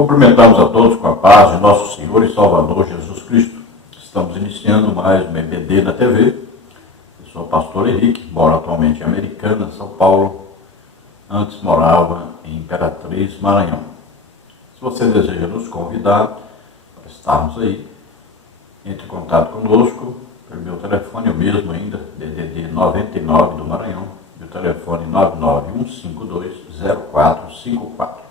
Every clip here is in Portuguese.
Cumprimentamos a todos com a paz de nosso Senhor e Salvador Jesus Cristo. Estamos iniciando mais um EBD na TV. Eu sou o pastor Henrique, moro atualmente em Americana, São Paulo. Antes morava em Imperatriz, Maranhão. Se você deseja nos convidar para estarmos aí, entre em contato conosco pelo meu telefone, o mesmo ainda, DDD 99 do Maranhão, e o telefone 991520454.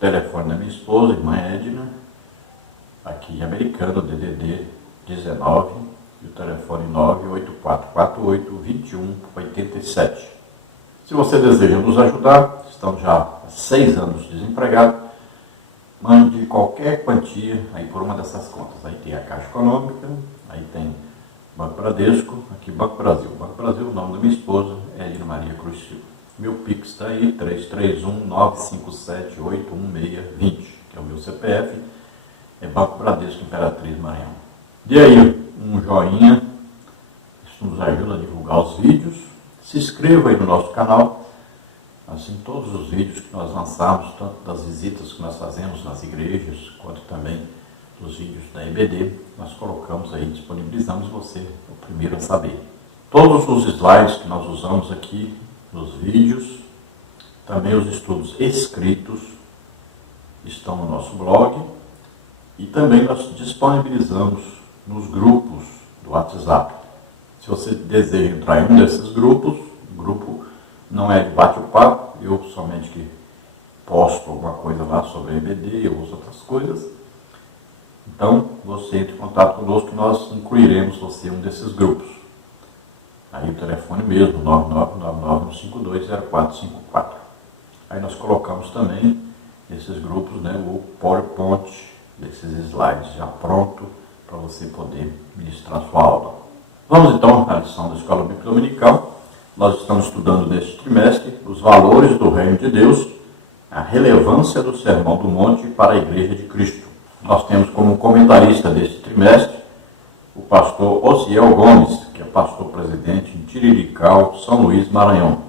Telefone da minha esposa, irmã Edna, aqui em Americana, DDD 19, e o telefone 98448-2187. Se você deseja nos ajudar, estamos já há 6 anos desempregados, mande qualquer quantia aí por uma dessas contas. Aí tem a Caixa Econômica, aí tem Banco Bradesco, aqui Banco Brasil. Banco Brasil, o nome da minha esposa é Edna Maria Cruz Silva. Meu Pix está aí, 331-957-81620, que é o meu CPF, é Banco Bradesco, Imperatriz, Maranhão. Dê aí um joinha, isso nos ajuda a divulgar os vídeos. Se inscreva aí no nosso canal, assim todos os vídeos que nós lançamos, tanto das visitas que nós fazemos nas igrejas, quanto também dos vídeos da EBD, nós colocamos aí, disponibilizamos você o primeiro a saber. Todos os slides que nós usamos aqui nos vídeos, também os estudos escritos estão no nosso blog e também nós disponibilizamos nos grupos do WhatsApp. Se você deseja entrar em um desses grupos, o grupo não é de bate-papo, eu somente que posto alguma coisa lá sobre a EBD ou outras coisas. Então, você entre em contato conosco que nós incluiremos você em um desses grupos. Aí o telefone mesmo, 99951520454. Aí nós colocamos também nesses grupos, o PowerPoint desses slides já pronto para você poder ministrar sua aula. Vamos então à lição da Escola Bíblica Dominical. Nós estamos estudando neste trimestre os valores do Reino de Deus, a relevância do Sermão do Monte para a Igreja de Cristo. Nós temos como comentarista deste trimestre o pastor Osiel Gomes, que é pastor presidente em Tirirical, São Luís, Maranhão.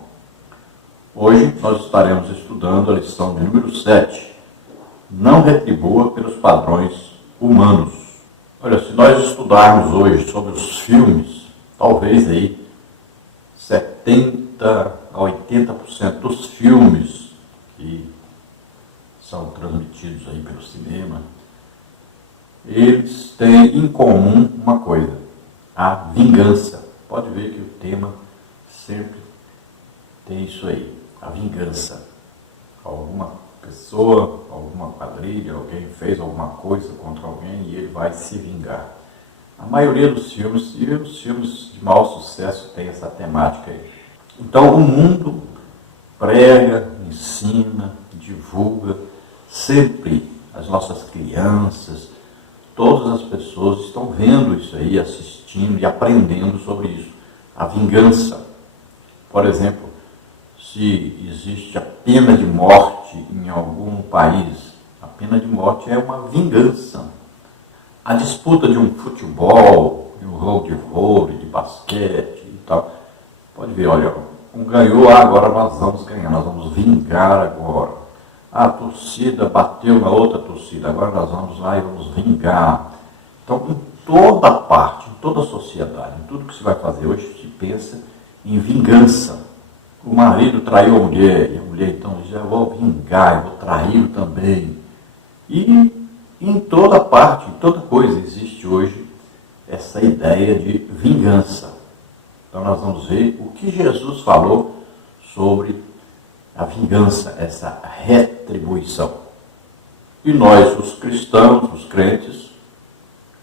Hoje nós estaremos estudando a lição de número 7, não retribua pelos padrões humanos. Olha, se nós estudarmos hoje sobre os filmes, talvez aí 70 a 80% dos filmes que são transmitidos aí pelo cinema, eles têm em comum uma coisa, a vingança. Pode ver que o tema sempre tem isso aí, a vingança. Alguma pessoa, alguma quadrilha, alguém fez alguma coisa contra alguém e ele vai se vingar. A maioria dos filmes, e os filmes de maior sucesso, tem essa temática aí. Então o mundo prega, ensina, divulga, sempre as nossas crianças, todas as pessoas estão vendo isso aí, assistindo e aprendendo sobre isso. A vingança. Por exemplo, se existe a pena de morte em algum país, a pena de morte é uma vingança. A disputa de um futebol, de um jogo de vôlei, de basquete e tal, pode ver, olha, um ganhou, agora nós vamos ganhar, nós vamos vingar agora. A torcida bateu na outra torcida, agora nós vamos lá e vamos vingar. Então, em toda parte, em toda a sociedade, em tudo que se vai fazer hoje, se pensa em vingança. O marido traiu a mulher, e a mulher então diz, eu vou vingar, eu vou traí-lo também. E em toda parte, em toda coisa, existe hoje essa ideia de vingança. Então nós vamos ver o que Jesus falou sobre a vingança, essa retribuição. E nós, os cristãos, os crentes,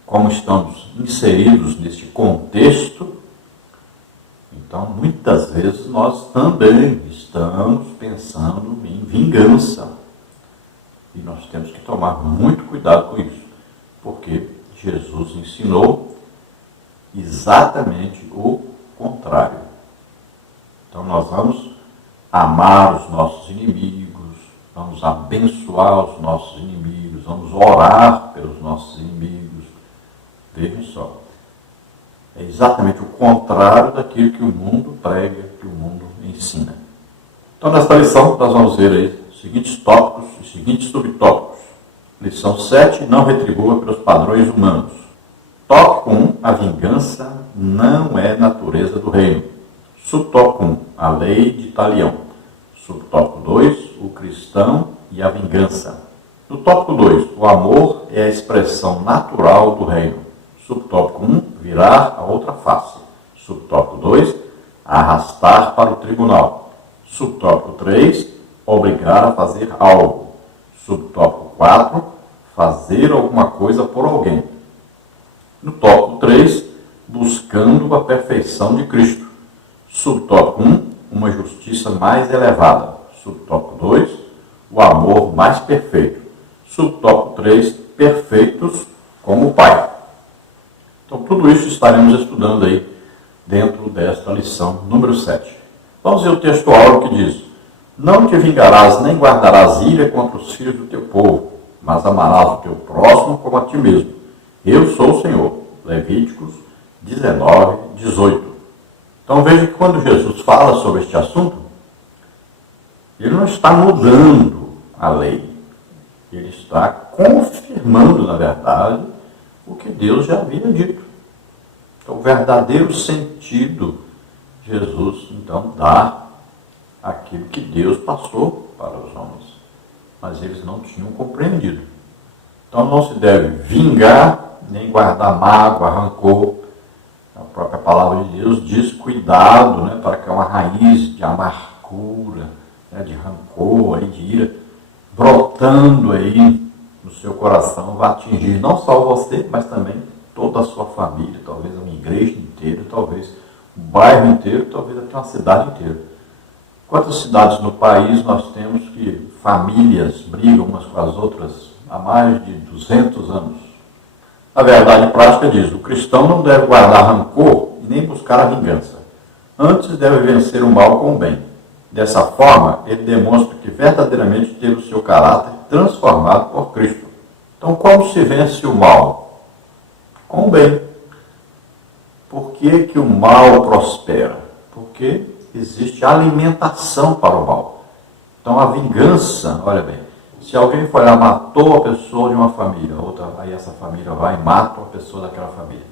como estamos inseridos neste contexto, então muitas vezes nós também estamos pensando em vingança. E nós temos que tomar muito cuidado com isso, porque Jesus ensinou exatamente o contrário. Então nós vamos amar os nossos inimigos, vamos abençoar os nossos inimigos, vamos orar pelos nossos inimigos. Vejam só, é exatamente o contrário daquilo que o mundo prega, que o mundo ensina. Então, nesta lição, nós vamos ver aí os seguintes tópicos, os seguintes subtópicos. Lição 7. Não retribua pelos padrões humanos. Tópico 1. A vingança não é natureza do reino. Subtópico 1. A lei de Talião. Subtópico 2. O cristão e a vingança. No tópico 2. O amor é a expressão natural do reino. Subtópico 1. Virar a outra face. Subtópico 2. Arrastar para o tribunal. Subtópico 3. Obrigar a fazer algo. Subtópico 4. Fazer alguma coisa por alguém. No tópico 3. Buscando a perfeição de Cristo. Subtópico 1. Uma justiça mais elevada. Subtópico 2. O amor mais perfeito. Subtópico 3. Perfeitos como o Pai. Então, tudo isso estaremos estudando aí dentro desta lição número 7. Vamos ver o texto áureo que diz: Não te vingarás nem guardarás ira contra os filhos do teu povo, mas amarás o teu próximo como a ti mesmo. Eu sou o Senhor. Levíticos 19, 18. Então veja que quando Jesus fala sobre este assunto, ele não está mudando a lei. Ele está confirmando, na verdade, o que Deus já havia dito. Então, o verdadeiro sentido, Jesus, então, dá aquilo que Deus passou para os homens. Mas eles não tinham compreendido. Então, não se deve vingar, nem guardar mágoa, rancor. A própria palavra de Deus diz: cuidado, né, para que uma raiz de amargura, né, de rancor, aí, de ira, brotando aí no seu coração, vai atingir não só você, mas também toda a sua família, talvez uma igreja inteira, talvez um bairro inteiro, talvez até uma cidade inteira. Quantas cidades no país nós temos que famílias brigam umas com as outras há mais de 200 anos? A verdade prática diz: o cristão não deve guardar rancor e nem buscar a vingança. Antes deve vencer o mal com o bem. Dessa forma, ele demonstra que verdadeiramente teve o seu caráter transformado por Cristo. Então, como se vence o mal? Com o bem. Por que que o mal prospera? Porque existe alimentação para o mal. Então, a vingança, olha bem, se alguém foi lá, matou a pessoa de uma família, outra, aí essa família vai e mata uma pessoa daquela família.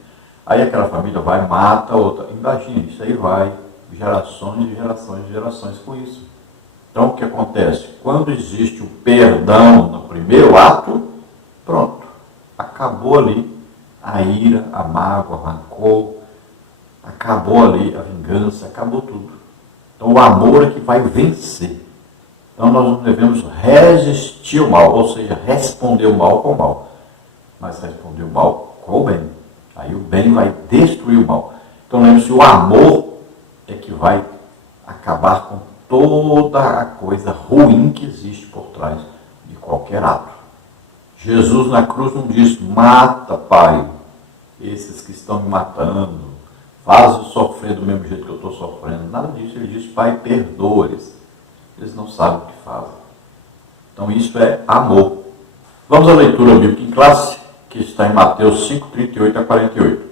Aí aquela família vai e mata outra. Imagina, isso aí vai gerações e gerações e gerações com isso. Então, o que acontece? Quando existe o perdão no primeiro ato, pronto, acabou ali a ira, a mágoa, o rancor, acabou ali a vingança, acabou tudo. Então, o amor é que vai vencer. Então, nós não devemos resistir ao mal, ou seja, responder o mal com o mal, mas responder o mal com o bem. Aí o bem vai destruir o mal. Então, lembre-se, o amor é que vai acabar com toda a coisa ruim que existe por trás de qualquer ato. Jesus na cruz não diz: mata, Pai, esses que estão me matando, faz-os sofrer do mesmo jeito que eu estou sofrendo. Nada disso. Ele diz: Pai, perdoa-lhes, eles não sabem o que fazem. Então isso é amor. Vamos à leitura bíblica em classe, que está em Mateus 5, 38 a 48.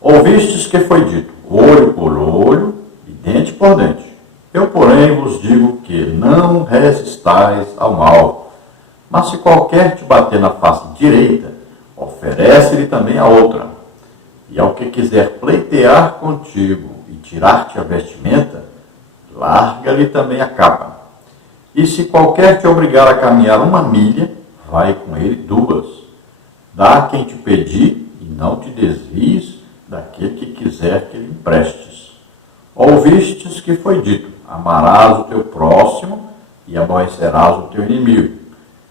Ouvistes que foi dito: olho por olho e dente por dente. Eu, porém, vos digo que não resistais ao mal. Mas se qualquer te bater na face direita, oferece-lhe também a outra. E ao que quiser pleitear contigo e tirar-te a vestimenta, larga-lhe também a capa. E se qualquer te obrigar a caminhar 1 milha, vai com ele 2. Dá a quem te pedir e não te desvies daquele que quiser que lhe emprestes. Ouvistes que foi dito: amarás o teu próximo e aborrecerás o teu inimigo.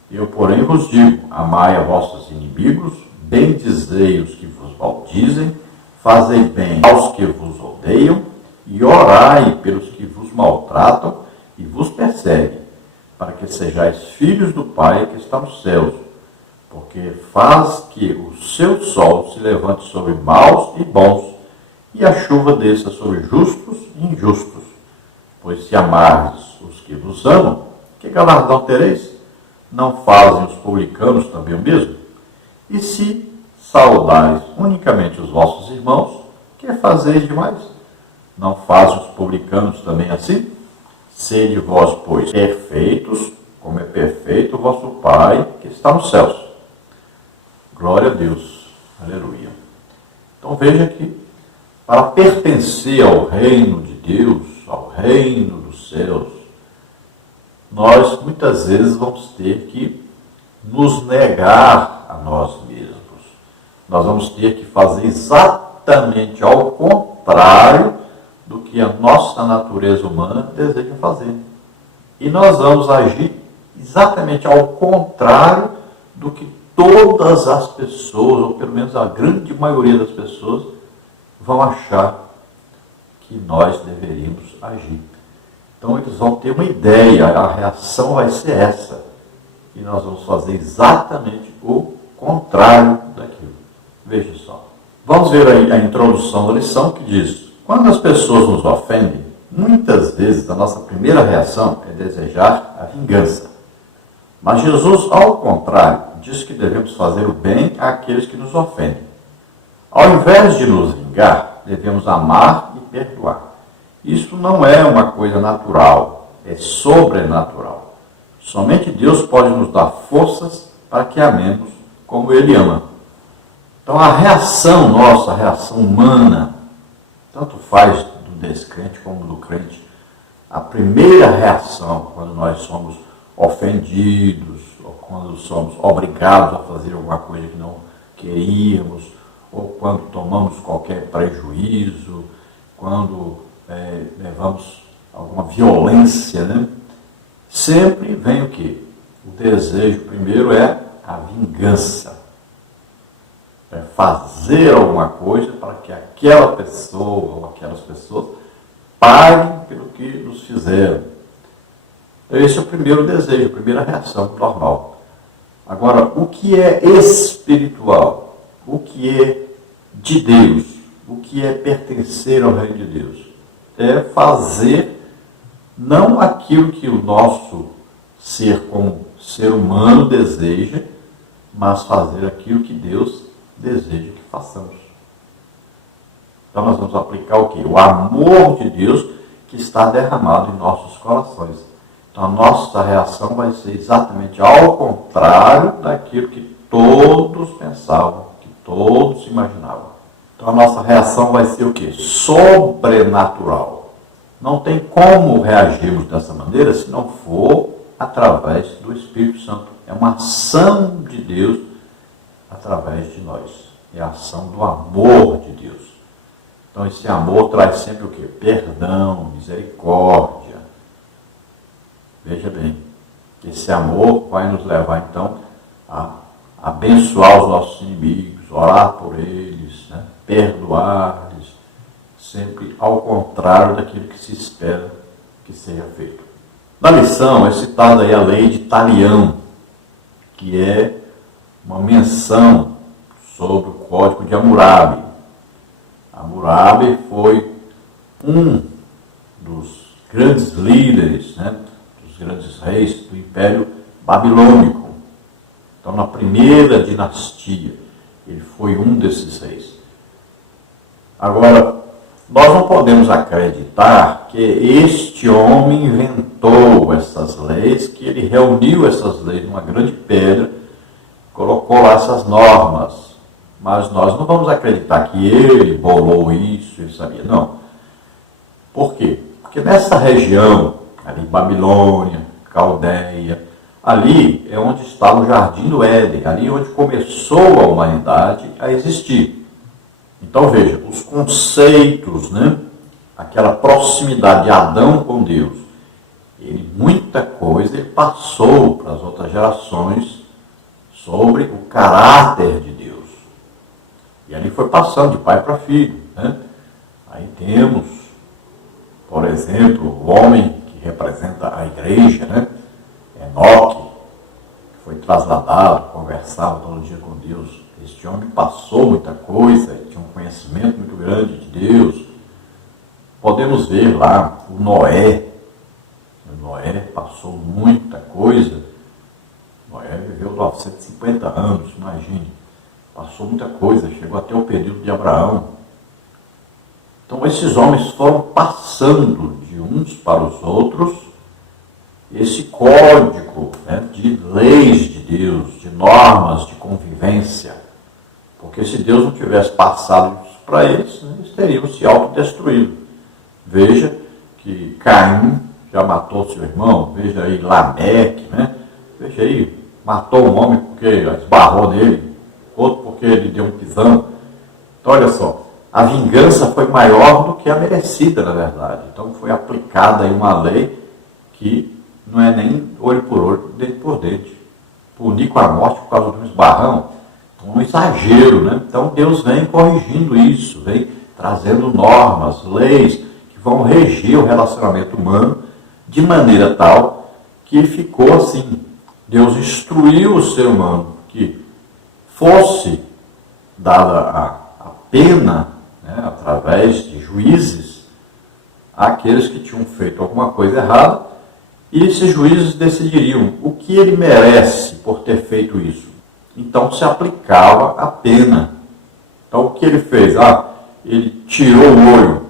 Eu, porém, vos digo: amai a vossos inimigos, bendizei os que vos maldizem, fazei bem aos que vos odeiam e orai pelos que vos maltratam e vos perseguem, para que sejais filhos do Pai que está nos céus, porque faz que o seu sol se levante sobre maus e bons, e a chuva desça sobre justos e injustos. Pois se amardes os que vos amam, que galardão tereis? Não fazem os publicanos também o mesmo? E se saudais unicamente os vossos irmãos, que fazeis demais? Não fazem os publicanos também assim? Sede vós, pois, perfeitos, como é perfeito o vosso Pai que está nos céus. Glória a Deus. Aleluia. Então veja que para pertencer ao reino de Deus, ao reino dos céus, nós muitas vezes vamos ter que nos negar a nós mesmos. Nós vamos ter que fazer exatamente ao contrário do que a nossa natureza humana deseja fazer. E nós vamos agir exatamente ao contrário do que todas as pessoas, ou pelo menos a grande maioria das pessoas, vão achar que nós deveríamos agir. Então eles vão ter uma ideia, a reação vai ser essa. E nós vamos fazer exatamente o contrário daquilo. Veja só. Vamos ver aí a introdução da lição que diz: quando as pessoas nos ofendem, muitas vezes a nossa primeira reação é desejar a vingança. Mas Jesus, ao contrário, diz que devemos fazer o bem àqueles que nos ofendem. Ao invés de nos vingar, devemos amar e perdoar. Isso não é uma coisa natural, é sobrenatural. Somente Deus pode nos dar forças para que amemos como Ele ama. Então a reação nossa, a reação humana, tanto faz do descrente como do crente, a primeira reação quando nós somos ofendidos, ou quando somos obrigados a fazer alguma coisa que não queríamos, ou quando tomamos qualquer prejuízo, quando levamos alguma violência, né? Sempre vem o quê? O desejo primeiro é a vingança. É fazer alguma coisa para que aquela pessoa ou aquelas pessoas paguem pelo que nos fizeram. Esse é o primeiro desejo, a primeira reação normal. Agora, o que é espiritual? O que é de Deus? O que é pertencer ao reino de Deus? É fazer não aquilo que o nosso ser como ser humano deseja, mas fazer aquilo que Deus deseja que façamos. Então nós vamos aplicar o quê? O amor de Deus que está derramado em nossos corações. Então a nossa reação vai ser exatamente ao contrário daquilo que todos pensavam, que todos imaginavam. Então a nossa reação vai ser o quê? Sobrenatural. Não tem como reagirmos dessa maneira se não for através do Espírito Santo. É uma ação de Deus através de nós. É a ação do amor de Deus. Então esse amor traz sempre o quê? Perdão, misericórdia. Veja bem, esse amor vai nos levar então a abençoar os nossos inimigos, orar por eles, né? Perdoar-lhes, sempre ao contrário daquilo que se espera que seja feito. Na lição é citada aí a lei de Talião, que é uma menção sobre o Código de Hammurabi. Hammurabi foi um dos grandes líderes, né, dos grandes reis do Império Babilônico. Então, na primeira dinastia, ele foi um desses reis. Agora, nós não podemos acreditar que este homem inventou essas leis, que ele reuniu essas leis numa grande pedra, colocou lá essas normas. Mas nós não vamos acreditar que ele bolou isso, ele sabia. Não. Por quê? Porque nessa região, ali Babilônia, Caldeia, ali é onde estava o Jardim do Éden, ali é onde começou a humanidade a existir. Então veja, os conceitos, né? Aquela proximidade de Adão com Deus, muita coisa ele passou para as outras gerações sobre o caráter de Deus. E ali foi passando de pai para filho, né? Aí temos, por exemplo, o homem que representa a igreja, né? Enoque, que foi trasladado, conversava todo dia com Deus. Este homem passou muita coisa, tinha um conhecimento muito grande de Deus. Podemos ver lá o Noé. O Noé passou muita coisa. Noé viveu 950 anos, imagine. Passou muita coisa, chegou até o período de Abraão. Então esses homens foram passando de uns para os outros esse código, né, de leis de Deus, de normas de convivência. Porque se Deus não tivesse passado isso para eles, né, eles teriam se autodestruído. Veja que Caim já matou seu irmão, veja aí Lameque, né? Veja aí, matou um homem porque esbarrou nele, outro porque ele deu um pisão. Então, olha só, a vingança foi maior do que a merecida, na verdade. Então, foi aplicada aí uma lei que não é nem olho por olho, dente por dente. Punir com a morte por causa de um esbarrão, um exagero, né? Então, Deus vem corrigindo isso, vem trazendo normas, leis que vão reger o relacionamento humano de maneira tal que ficou assim. Deus instruiu o ser humano que fosse dada a pena, né, através de juízes, àqueles que tinham feito alguma coisa errada, e esses juízes decidiriam o que ele merece por ter feito isso. Então se aplicava a pena. Então o que ele fez? Ele tirou o olho,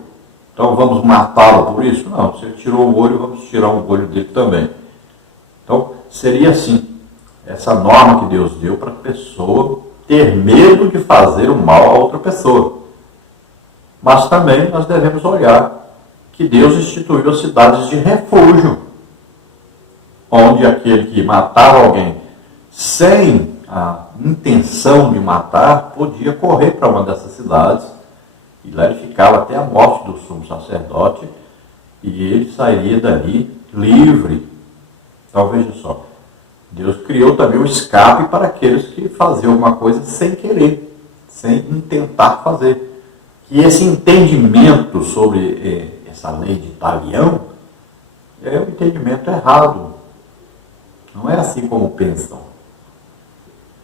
então vamos matá-lo por isso? Não, se ele tirou o olho, vamos tirar o olho dele também. Então seria assim, essa norma que Deus deu para a pessoa ter medo de fazer o mal a outra pessoa. Mas também nós devemos olhar que Deus instituiu as cidades de refúgio, onde aquele que matava alguém sem a intenção de matar podia correr para uma dessas cidades, e lá ele ficava até a morte do sumo sacerdote, e ele sairia dali livre. Então veja só, Deus criou também o escape para aqueles que faziam alguma coisa sem querer, sem intentar fazer. E esse entendimento sobre essa lei de talião é um entendimento errado. Não é assim como pensam.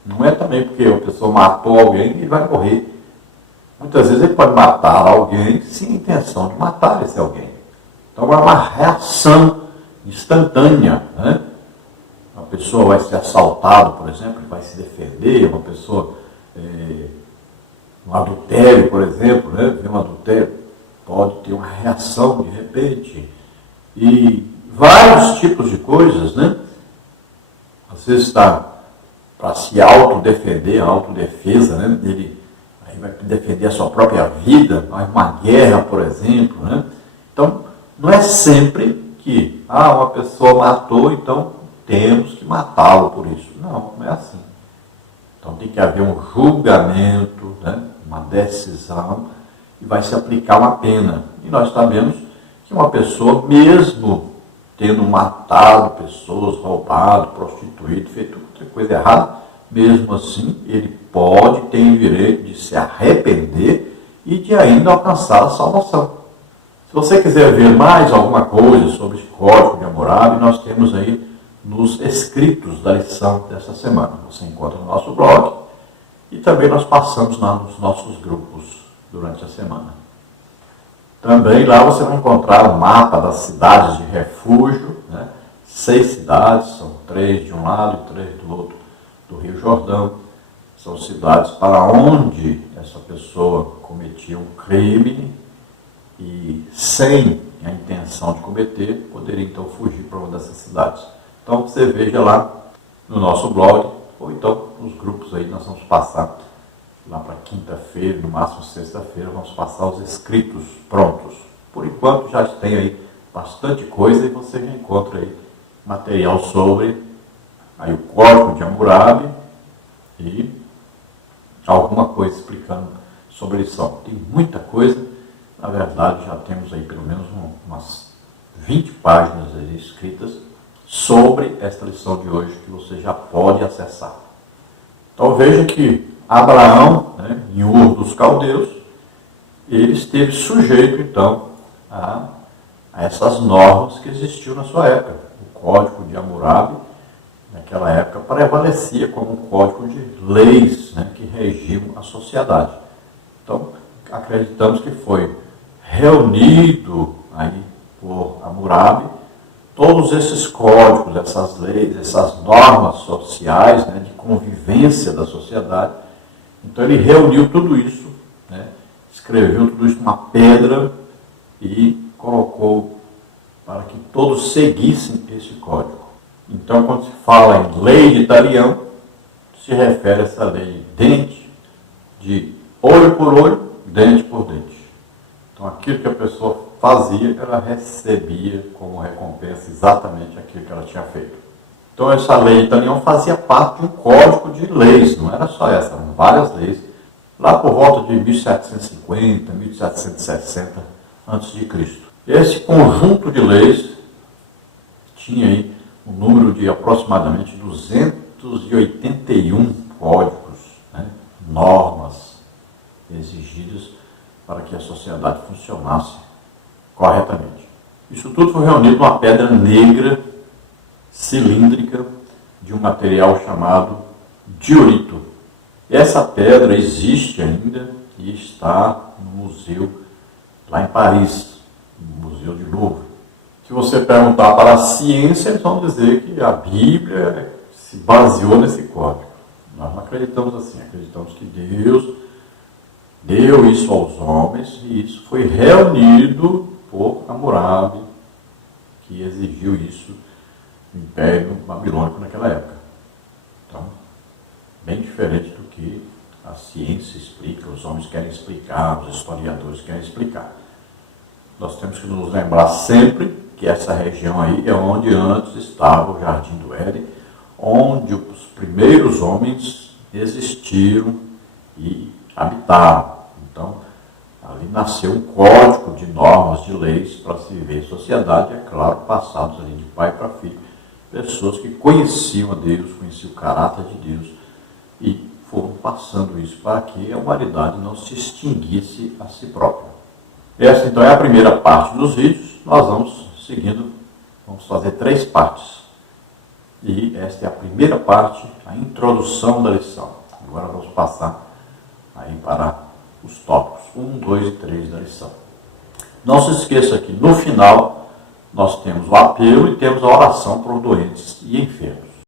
Não é também porque a pessoa matou alguém e ele vai morrer. Muitas vezes ele pode matar alguém sem intenção de matar esse alguém. Então é uma reação instantânea, né? Uma pessoa vai ser assaltada, por exemplo, vai se defender, uma pessoa, um adultério, por exemplo, né? Vê um adultério, pode ter uma reação de repente. E vários tipos de coisas, né? Às vezes está para se autodefender, a autodefesa, né? Ele aí vai defender a sua própria vida, uma guerra, por exemplo, né? Então, não é sempre que uma pessoa matou, então temos que matá-lo por isso. Não, não é assim. Então tem que haver um julgamento, né? Uma decisão, e vai se aplicar uma pena. E nós sabemos que uma pessoa, mesmo tendo matado pessoas, roubado, prostituído, feito outra coisa errada, mesmo assim ele pode ter o direito de se arrepender e de ainda alcançar a salvação. Se você quiser ver mais alguma coisa sobre esse código de Hammurabi, nós temos aí nos escritos da lição dessa semana. Você encontra no nosso blog e também nós passamos lá nos nossos grupos durante a semana. Também lá você vai encontrar o mapa das cidades de refúgio, né? 6 cidades, são 3 de um lado e 3 do outro, do Rio Jordão. São cidades para onde essa pessoa cometia um crime e sem a intenção de cometer, poderia então fugir para uma dessas cidades. Então você veja lá no nosso blog, ou então nos grupos aí, nós vamos passar lá para quinta-feira, no máximo sexta-feira, vamos passar os escritos prontos. Por enquanto já tem aí bastante coisa e você já encontra aí material sobre aí o código de Hammurabi e alguma coisa explicando sobre a lição. Tem muita coisa, na verdade já temos aí pelo menos umas 20 páginas aí escritas sobre esta lição de hoje que você já pode acessar. Então veja que Abraão, né, em Ur dos Caldeus, ele esteve sujeito então a essas normas que existiam na sua época. O código de Hammurabi, naquela época, prevalecia como um código de leis, né, que regiam a sociedade. Então, acreditamos que foi reunido aí por Hammurabi todos esses códigos, essas leis, essas normas sociais, né, de convivência da sociedade. Então ele reuniu tudo isso, né, escreveu tudo isso numa pedra e colocou para que todos seguissem esse código. Então, quando se fala em lei de talião, se refere a essa lei de olho por olho, dente por dente. Então, aquilo que a pessoa fazia, ela recebia como recompensa exatamente aquilo que ela tinha feito. Então, essa lei de talião fazia parte de um código de leis, não era só essa, eram várias leis, lá por volta de 1750, 1760 a.C. Esse conjunto de leis tinha aí um número de aproximadamente 281 códigos, né, normas exigidas para que a sociedade funcionasse corretamente. Isso tudo foi reunido numa pedra negra, cilíndrica, de um material chamado diorito. Essa pedra existe ainda e está no museu lá em Paris, no Museu de Louvre. Se você perguntar para a ciência, eles vão dizer que a Bíblia se baseou nesse código. Nós não acreditamos assim, acreditamos que Deus deu isso aos homens e isso foi reunido por Hammurabi, que exigiu isso do Império Babilônico naquela época. Então, bem diferente do que a ciência explica, os homens querem explicar, os historiadores querem explicar. Nós temos que nos lembrar sempre que essa região aí é onde antes estava o Jardim do Éden, onde os primeiros homens existiram e habitaram. Então, ali nasceu um código de normas, de leis para se viver em sociedade, é claro, passados ali de pai para filho, pessoas que conheciam a Deus, conheciam o caráter de Deus e foram passando isso para que a humanidade não se extinguisse a si própria. Essa então é a primeira parte dos vídeos. Nós vamos seguindo, vamos fazer 3 partes. E esta é a primeira parte, a introdução da lição. Agora vamos passar aí para os tópicos 1, 2 e 3 da lição. Não se esqueça que no final nós temos o apelo e temos a oração por doentes e enfermos.